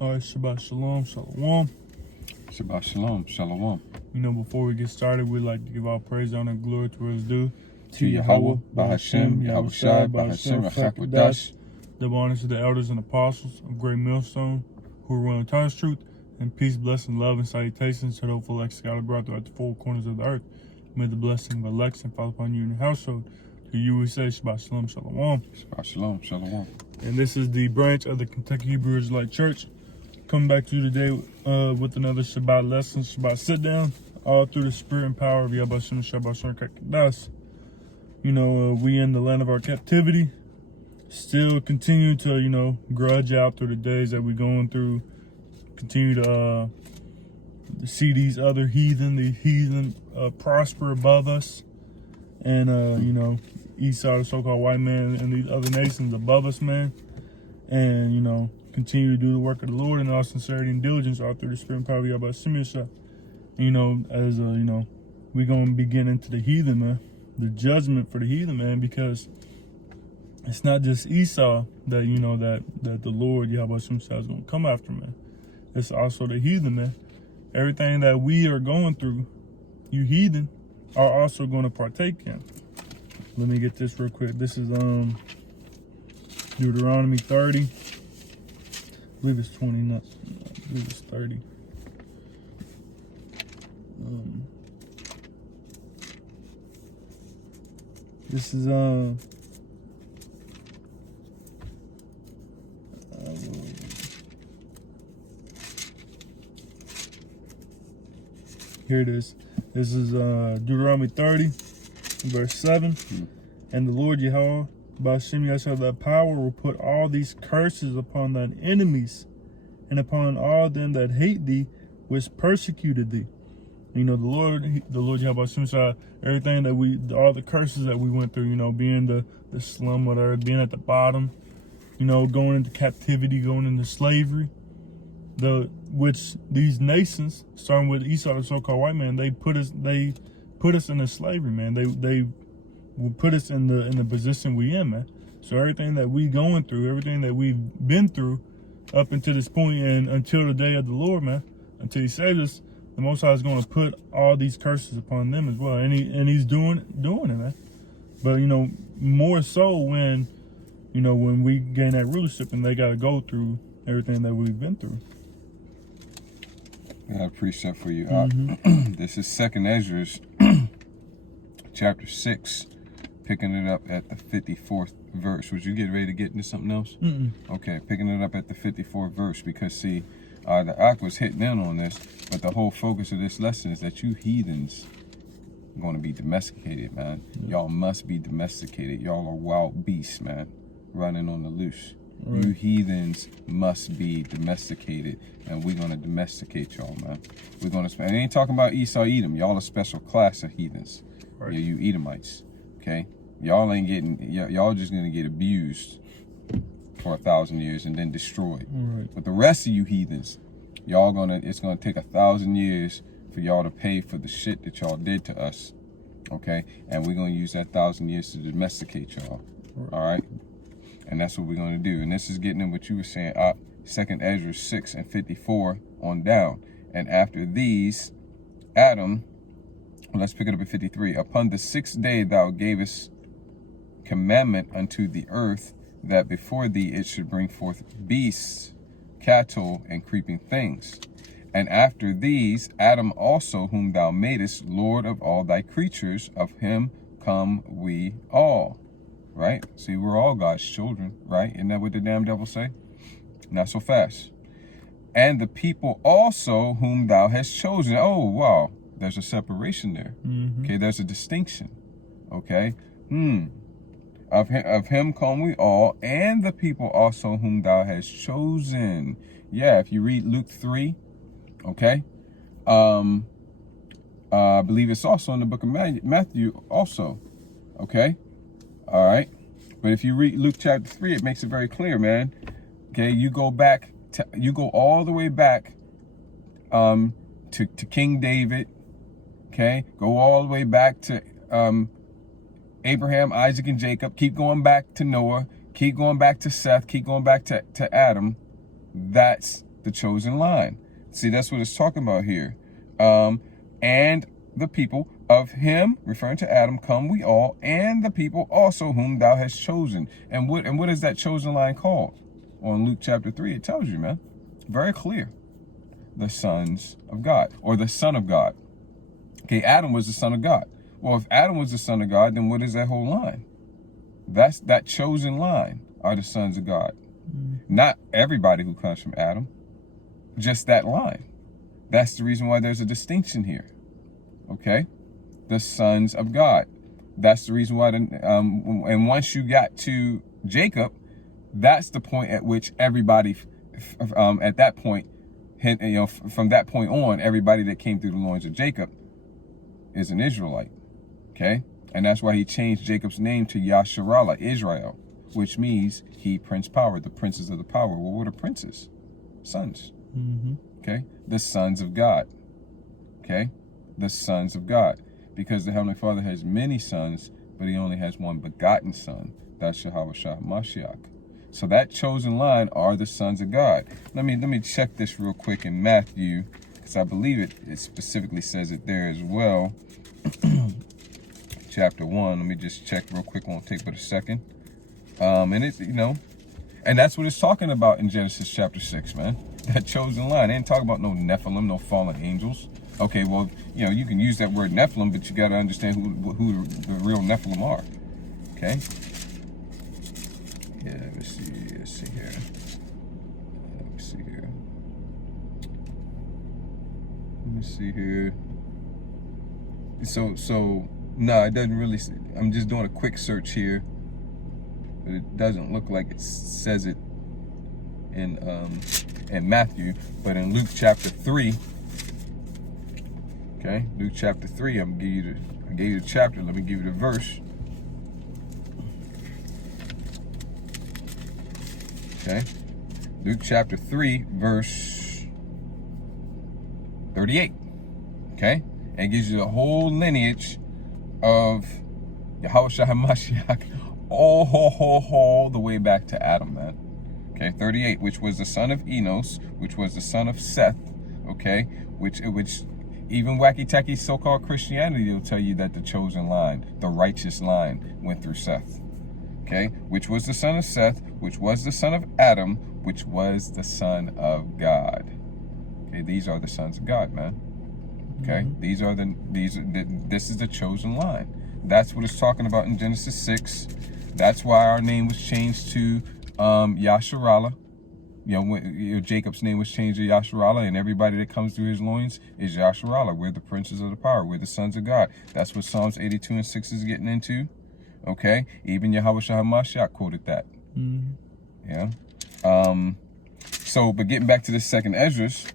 All right, Shabbat Shalom, Shalom. Shabbat Shalom, Shalom. You know, before we get started, we'd like to give all praise, honor, and glory to what is due. To Yahweh, Bahashem, Yahweh Shai, Bahashem, Achakadash. Double honor to the elders and apostles of Great Millstone who are willing to tell us truth, and peace, blessing, love, and salutations to the hopeful elect scattered abroad throughout the four corners of the earth. May the blessing of election fall upon you and your household. To you we say Shabbat Shalom, Shalom. Shabbat Shalom, Shalom. And this is the branch of the Kentucky Hebrew Israelite Church. Coming back to you today with another Shabbat lesson, Shabbat sit down, all through the spirit and power of Yahweh Shem Shabbat Shem Kakadas. You know, we in the land of our captivity, still continue to, grudge out through the days that we're going through, continue to see these other heathen prosper above us, and, Esau, the so-called white man, and these other nations above us, man, and, continue to do the work of the Lord in all sincerity and diligence all through the spirit and power of Yahweh Shem. As we're going to be getting into the heathen, man, the judgment for the heathen, man, because it's not just Esau that, that the Lord, Yahweh Shem, is going to come after, man. It's also the heathen, man. Everything that we are going through, you heathen are also going to partake in. Let me get this real quick. This is Deuteronomy 30. I believe it's 20, not, I believe it's 30. This is here it is. This is Deuteronomy 30, verse 7. And the Lord Yahweh, Bahashem Yahshua, that power will put all these curses upon thine enemies and upon all them that hate thee, which persecuted thee. The Lord Yahweh Bahashem, everything that all the curses that we went through, being the slum of the earth, being at the bottom, going into captivity, going into slavery, which these nations, starting with Esau, the so-called white man, they put us into slavery, man. They will put us in the position we in, man. So everything that we going through, everything that we've been through up until this point and until the day of the Lord, man, until he saves us, the Most High is going to put all these curses upon them as well. And he's doing it, man. But, more so when we gain that rulership and they got to go through everything that we've been through. I got a precept for you. This is 2nd Ezra, chapter 6, picking it up at the 54th verse. Would you get ready to get into something else? Okay, picking it up at the 54th verse, because see, the Ak was hitting in on this, but the whole focus of this lesson is that you heathens are going to be domesticated, man. Y'all must be domesticated. Y'all are wild beasts, man, running on the loose. Right. You heathens must be domesticated, and we're going to domesticate y'all, man. We're going to, I ain't talking about Esau, Edom. Y'all a special class of heathens. Right. Yeah, you Edomites, okay? Y'all ain't getting, y'all just going to get abused for 1,000 years and then destroyed. Right. But the rest of you heathens, it's going to take 1,000 years for y'all to pay for the shit that y'all did to us, okay? And we're going to use that 1,000 years to domesticate y'all, right. All right? And that's what we're going to do. And this is getting in what you were saying, 2nd Ezra 6 and 54 on down. And after these, Adam, let's pick it up at 53. Upon the 6th day thou gavest commandment unto the earth, that before thee it should bring forth beasts, cattle, and creeping things. And after these, Adam also, whom thou madest Lord of all thy creatures, of him come we all. Right? See, we're all God's children, right? Isn't that what the damn devil say? Not so fast. And the people also whom thou hast chosen. Oh, wow. There's a separation there. Okay, there's a distinction. Okay? Of him come we all, and the people also whom thou hast chosen. Yeah, if you read Luke 3, okay? I believe it's also in the book of Matthew also. Okay? All right, but if you read Luke chapter 3, it makes it very clear, man. Okay, you go all the way back to King David. Okay, go all the way back to Abraham, Isaac, and Jacob. Keep going back to Noah. Keep going back to Seth. Keep going back to Adam. That's the chosen line. See, that's what it's talking about here. And the people of him, referring to Adam, come we all, and the people also whom thou hast chosen. And what is that chosen line called? On Luke chapter 3, it tells you, man. Very clear. The sons of God, or the Son of God. Okay, Adam was the Son of God. Well, if Adam was the Son of God, then what is that whole line? That's that chosen line are the sons of God. Not everybody who comes from Adam, just that line. That's the reason why there's a distinction here. Okay, the sons of God. That's the reason why. And once you got to Jacob, that's the point at which everybody, at that point, from that point on, everybody that came through the loins of Jacob is an Israelite. Okay, and that's why he changed Jacob's name to Yasharallah, Israel, which means he prince power, the princes of the power. Well, what are princes? Sons. Okay, the sons of God. Okay, the sons of God, because the Heavenly Father has many sons, but he only has one begotten son. That's Yahweh Shah Mashiach. So that chosen line are the sons of God. Let me check this real quick in Matthew, because I believe it specifically says it there as well. Chapter 1. Let me just check real quick. Won't take but a second. And it's, and that's what it's talking about in Genesis chapter 6, man. That chosen line. It ain't talking about no Nephilim, no fallen angels. Okay, well, you can use that word Nephilim, but you got to understand who the real Nephilim are. Okay. Yeah, let's see here. Let me see here. So no, it doesn't really. I'm just doing a quick search here, but it doesn't look like it says it in Matthew, but in Luke chapter 3. Okay, Luke chapter 3. I gave you the chapter. Let me give you the verse. Okay, Luke chapter 3, verse 38. Okay, and it gives you the whole lineage of Yahweh Shah HaMashiach all the way back to Adam, man. Okay, 38, which was the son of Enos, which was the son of Seth. Okay, which even wacky-tacky so-called Christianity will tell you that the chosen line, the righteous line, went through Seth. Okay, which was the son of Seth, which was the son of Adam, which was the son of God. Okay, these are the sons of God, man. Okay, this is the chosen line. That's what it's talking about in Genesis 6. That's why our name was changed to Yasharallah. Jacob's name was changed to Yasharallah, and everybody that comes through his loins is Yasharallah. We're the princes of the power. We're the sons of God. That's what Psalms 82 and 6 is getting into. Okay, even Yahweh Shah HaMashiach quoted that. Yeah. But getting back to the second Esdras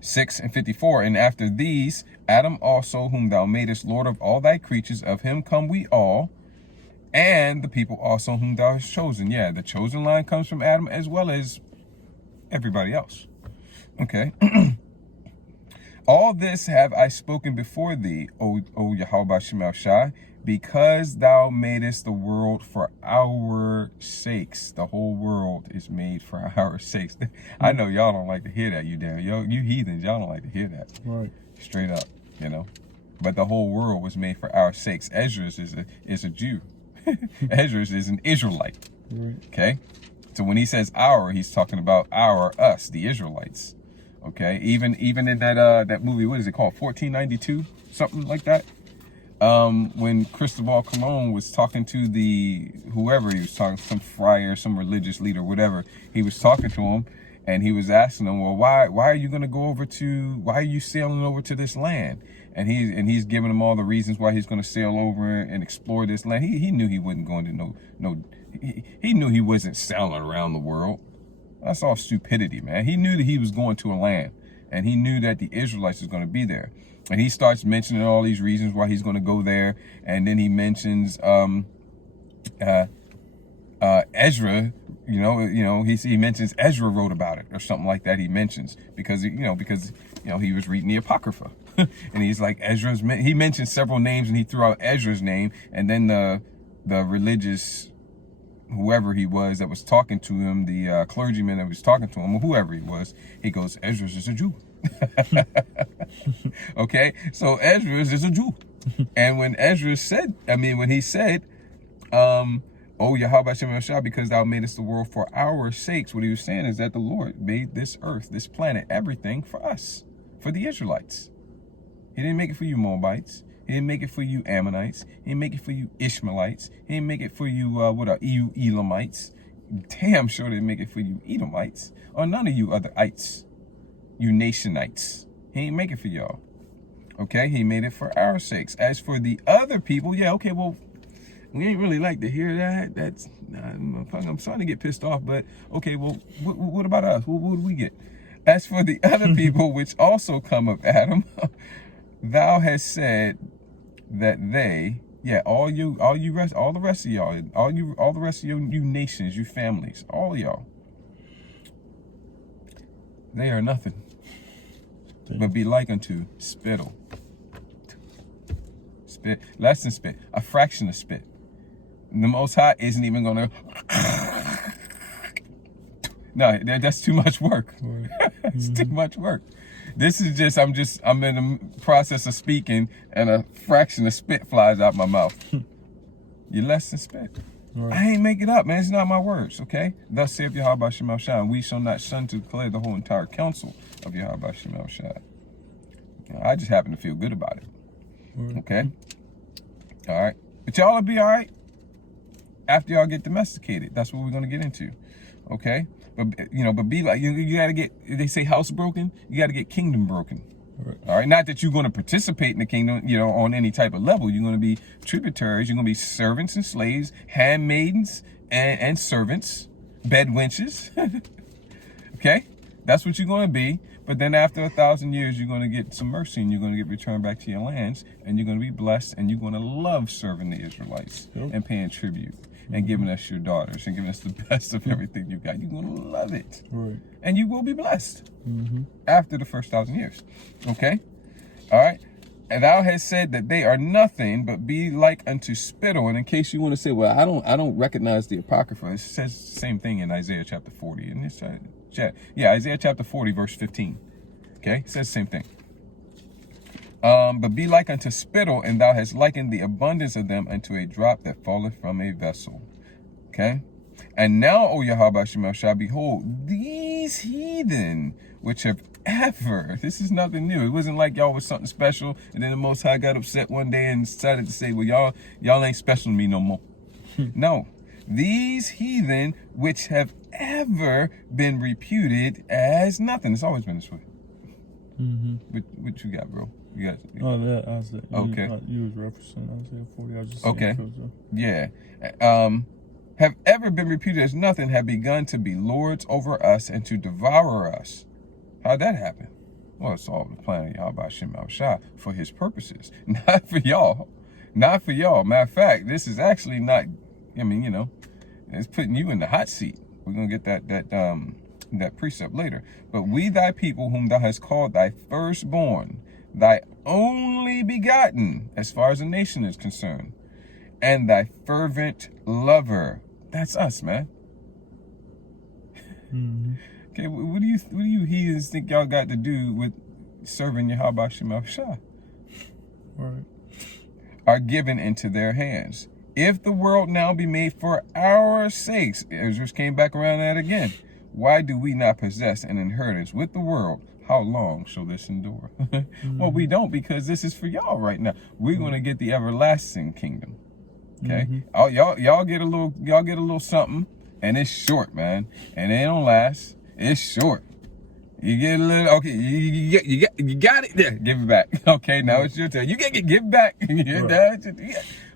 6 and 54, and after these, Adam also, whom thou madest Lord of all thy creatures, of him come we all, and the people also whom thou hast chosen. Yeah, the chosen line comes from Adam as well as everybody else. Okay. All this have I spoken before thee, O Yahweh Shemel Shai, because thou madest the world for our sakes. The whole world is made for our sakes. I know y'all don't like to hear that, you heathens. Y'all don't like to hear that. Right. Straight up, But the whole world was made for our sakes. Esdras is a Jew. Esdras is an Israelite. Right. Okay? So when he says our, he's talking about us, the Israelites. Okay? Even in that movie, what is it called? 1492? Something like that? When Cristobal Colon was talking to whoever he was talking, some friar, some religious leader, whatever, he was talking to him, and he was asking him, well, why are you going to why are you sailing over to this land? And he's giving him all the reasons why he's going to sail over and explore this land. He knew he wasn't going to he knew he wasn't sailing around the world. That's all stupidity, man. He knew that he was going to a land, and he knew that the Israelites was going to be there. And he starts mentioning all these reasons why he's going to go there. And then he mentions Ezra. He mentions Ezra wrote about it or something like that. He mentions because he was reading the Apocrypha, and he's like he mentioned several names, and he threw out Ezra's name, and then the religious whoever he was that was talking to him, the clergyman that was talking to him, or whoever he was, he goes, Ezra's is a Jew. Okay, so Ezra's is a Jew. And when Ezra said, when he said, oh, Yahweh Shem Shah, because thou madest the world for our sakes, what he was saying is that the Lord made this earth, this planet, everything for us, for the Israelites. He didn't make it for you Moabites. He didn't make it for you Ammonites. He didn't make it for you Ishmaelites. He didn't make it for you, you Elamites. Damn sure didn't make it for you Edomites, or none of you other ites, you nationites. He ain't make it for y'all. Okay, he made it for our sakes. As for the other people, yeah, okay, well, we ain't really like to hear that. That's, I'm starting to get pissed off, but okay, well, what about us? What do we get? As for the other people which also come of Adam, thou hast said that they, yeah, all the rest of y'all, all the rest of you nations, you families, all y'all, they are nothing, but be like unto spittle. Spit, less than spit, a fraction of spit. The Most High isn't even gonna. No, that's too much work. It's too much work. This is just, I'm in the process of speaking, and a fraction of spit flies out my mouth. You're less than spit. Right. I ain't make it up, man. It's not my words, okay? Thus saith Yahweh Shem Shah, we shall not shun to declare the whole entire counsel of Yahweh Shem Shah. I just happen to feel good about it. Right. Okay? All right. But y'all will be all right after y'all get domesticated. That's what we're going to get into. Okay? But be like, you got to get, they say house broken, you got to get kingdom broken. Right. All right? Not that you're going to participate in the kingdom, on any type of level. You're going to be tributaries. You're going to be servants and slaves, handmaidens and servants, bed wenches. Okay? That's what you're going to be. But then after 1,000 years, you're going to get some mercy, and you're going to get returned back to your lands, and you're going to be blessed, and you're going to love serving the Israelites and paying tribute and giving us your daughters and giving us the best of everything you got. You're going to love it. Right. And you will be blessed after the first 1,000 years. Okay? All right? And thou hast said that they are nothing but be like unto spittle. And in case you want to say, well, I don't recognize the Apocrypha, it says the same thing in Isaiah chapter 40. In this yeah, Isaiah chapter 40, verse 15. Okay? It says the same thing. But be like unto spittle, and thou hast likened the abundance of them unto a drop that falleth from a vessel. Okay? And now, O Yahweh Shem Shah, behold, these heathen, which have ever, this is nothing new. It wasn't like y'all was something special, and then the Most High got upset one day and decided to say, well, y'all ain't special to me no more. No. These heathen, which have ever been reputed as nothing. It's always been this way. What you got, bro? You got? Oh, that I said. Okay. You was referencing Isaiah 40. I was just okay. Yeah. Have ever been reputed as nothing, have begun to be lords over us and to devour us. How'd that happen? Well, it's all the plan of Yahweh Shem Shah for his purposes, not for y'all. Not for y'all. Matter of fact, this is actually not. It's putting you in the hot seat. We're gonna get that precept later. But we thy people whom thou hast called thy firstborn, thy only begotten, as far as the nation is concerned, and thy fervent lover. That's us, man. Okay, what do you heathens think y'all got to do with serving Yahweh Shem Shah? Right. Are given into their hands. If the world now be made for our sakes, Ezra came back around that again. Why do we not possess an inheritance with the world? How long shall this endure? Well, we don't, because this is for y'all right now. We're going to get the everlasting kingdom. Okay? Y'all get a little something, and it's short, man. And it don't last. It's short. You get a little, okay, you got it there. Give it back. Okay, now it's your turn. You give it back.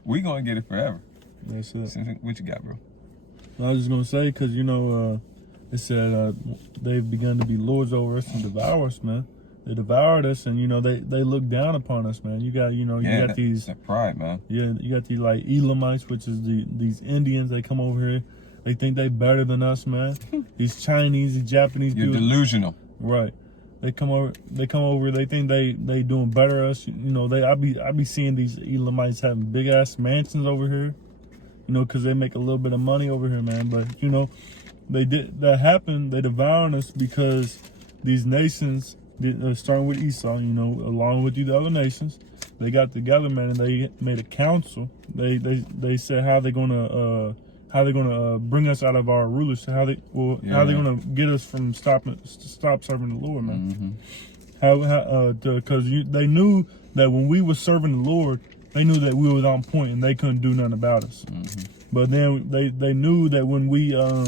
We're going to get it forever. That's it. What you got, bro? I was just going to say, because, it said they've begun to be lords over us and devour us, man. They devoured us, and, they look down upon us, man. You got, you got these... That pride, man. Yeah, you got these, like, Elamites, which is these Indians. They come over here. They think they better than us, man. These Chinese, these Japanese You're people. Delusional. Right. They come over. They think they doing better than us. I be seeing these Elamites having big ass mansions over here. you know, because they make a little bit of money over here, man. But, you know, that happened. They devoured us because these nations, starting with Esau, you know, along with the other nations, they got together, man, and they made a council. They said how they're gonna bring us out of our rulers, how they're gonna get us from stop serving the Lord, man. Because they knew that when we were serving the Lord, they knew that we was on point and they couldn't do nothing about us. But then they knew that when we I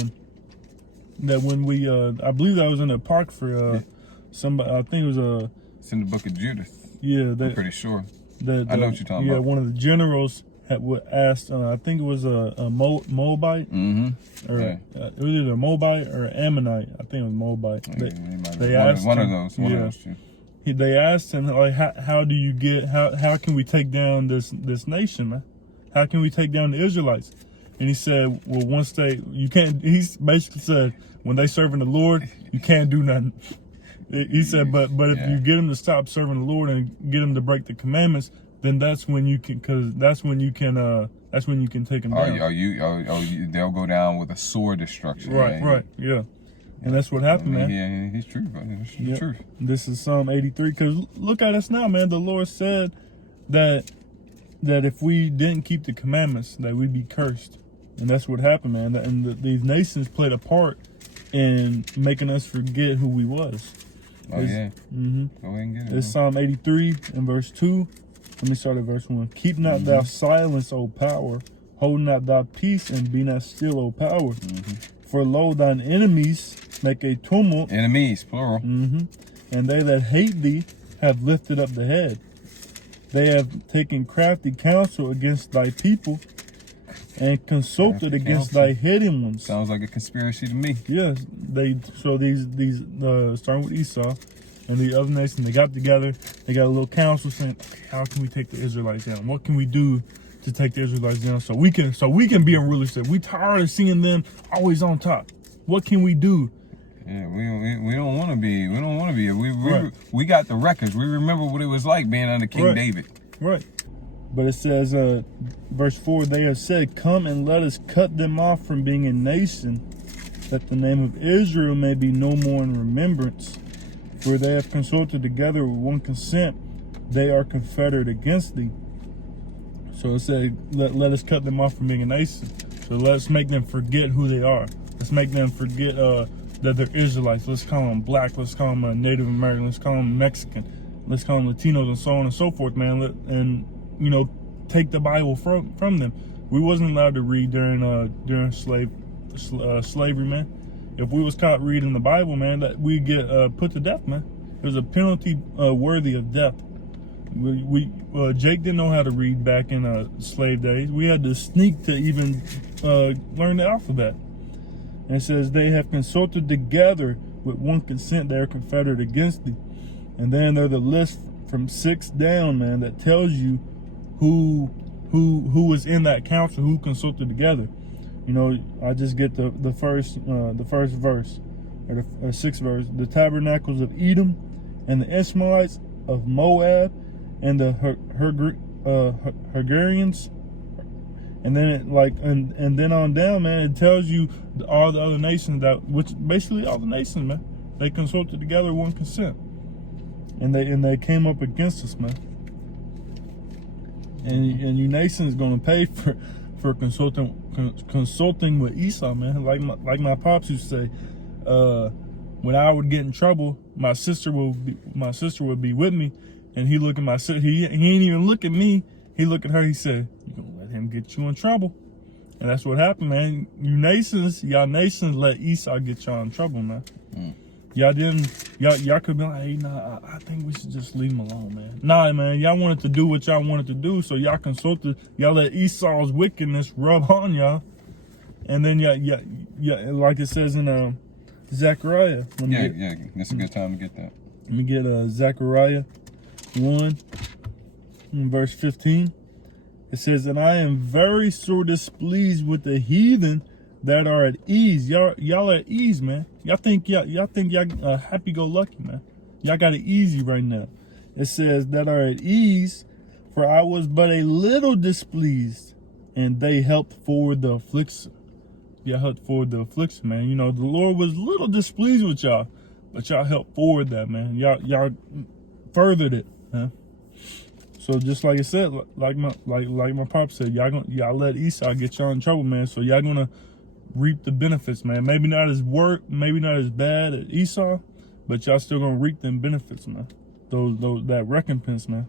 believe that was in the park for somebody. I think it was it's in the book of Judith. Yeah, I'm pretty sure. I know what you're talking about. Yeah, one of the generals had asked. I think it was a Moabite, or it was either a Moabite or Ammonite. I think it was Moabite. They asked one him, of those two. They asked him, like, how do you get how can we take down this nation, man? How can we take down the Israelites? And he said, well, you can't. He basically said, when they serving the Lord, you can't do nothing. He said, but if you get them to stop serving the Lord and get them to break the commandments, then that's when you can take them down. They'll go down with a sword destruction. Right, yeah. And that's what happened, man. Yeah, he's true. It's the truth. This is Psalm 83. Because look at us now, man. The Lord said that if we didn't keep the commandments, that we'd be cursed. And that's what happened, man. And these nations played a part in making us forget who we was. Oh, yeah. Mm-hmm. Go ahead and get it. It's Psalm 83 and verse 2. Let me start at verse 1. Keep not thou silence, O power. Hold not thy peace, and be not still, O power. For lo, thine enemies make a tumult. Enemies, plural. And they that hate thee have lifted up the head. They have taken crafty counsel against thy people, and consulted against thy hidden ones. Sounds like a conspiracy to me. Yes, so these starting with Esau and the other nation, they got together. They got a little council saying, how can we take the Israelites down? What can we do to take the Israelites down so we can be in rulership? We tired of seeing them always on top. What can we do? Yeah, we don't want to be. We don't want to be. We got the records. We remember what it was like being under King David. Right. But it says, verse 4, they have said, come and let us cut them off from being a nation, that the name of Israel may be no more in remembrance. For they have consulted together with one consent, they are confederate against thee. So it said, let us cut them off from being a nation. So let's make them forget who they are. Let's make them forget that they're Israelites. Let's call them black. Let's call them Native American. Let's call them Mexican. Let's call them Latinos, and so on and so forth, man. And you know, take the Bible from them. We wasn't allowed to read during slavery, man. If we was caught reading the Bible, man, that we'd get put to death, man. It was a penalty worthy of death. Jake didn't know how to read back in slave days. We had to sneak to even learn the alphabet. And it says, they have consulted together with one consent, they are confederate against thee. And then there's the list from 6 down, man, that tells you who was in that council, who consulted together. You know, I just get the first verse, or the 6th verse. The tabernacles of Edom, and the Ishmaelites of Moab, and the Hungarians. And then and then on down, man, it tells you all the other nations which basically all the nations, man, they consulted together one consent, and they came up against us, man. And you nations gonna pay for consulting with Esau, man. Like my pops used to say, when I would get in trouble, my sister would be with me, and he look at my sister. He ain't even look at me. He look at her. He said, "You gonna let him get you in trouble?" And that's what happened, man. Y'all nations let Esau get y'all in trouble, man. Y'all could be like, hey, nah, I think we should just leave him alone, man. Nah, man, y'all wanted to do what y'all wanted to do, so y'all consulted, y'all let Esau's wickedness rub on y'all. And then yeah, like it says in Zechariah. That's a good time to get that. Let me get Zechariah 1, verse 15. It says, and I am very sore displeased with the heathen that are at ease. Y'all are at ease, man. Y'all think y'all happy-go-lucky, man. Y'all got it easy right now. It says that are at ease, for I was but a little displeased, and they helped forward the affliction. Y'all helped forward the affliction, man. You know, the Lord was a little displeased with y'all, but y'all helped forward that, man. Y'all furthered it, man. So just like I said, like my pop said, y'all let Esau get y'all in trouble, man. So y'all gonna reap the benefits, man. Maybe not as bad as Esau, but y'all still gonna reap them benefits, man. Those that recompense, man.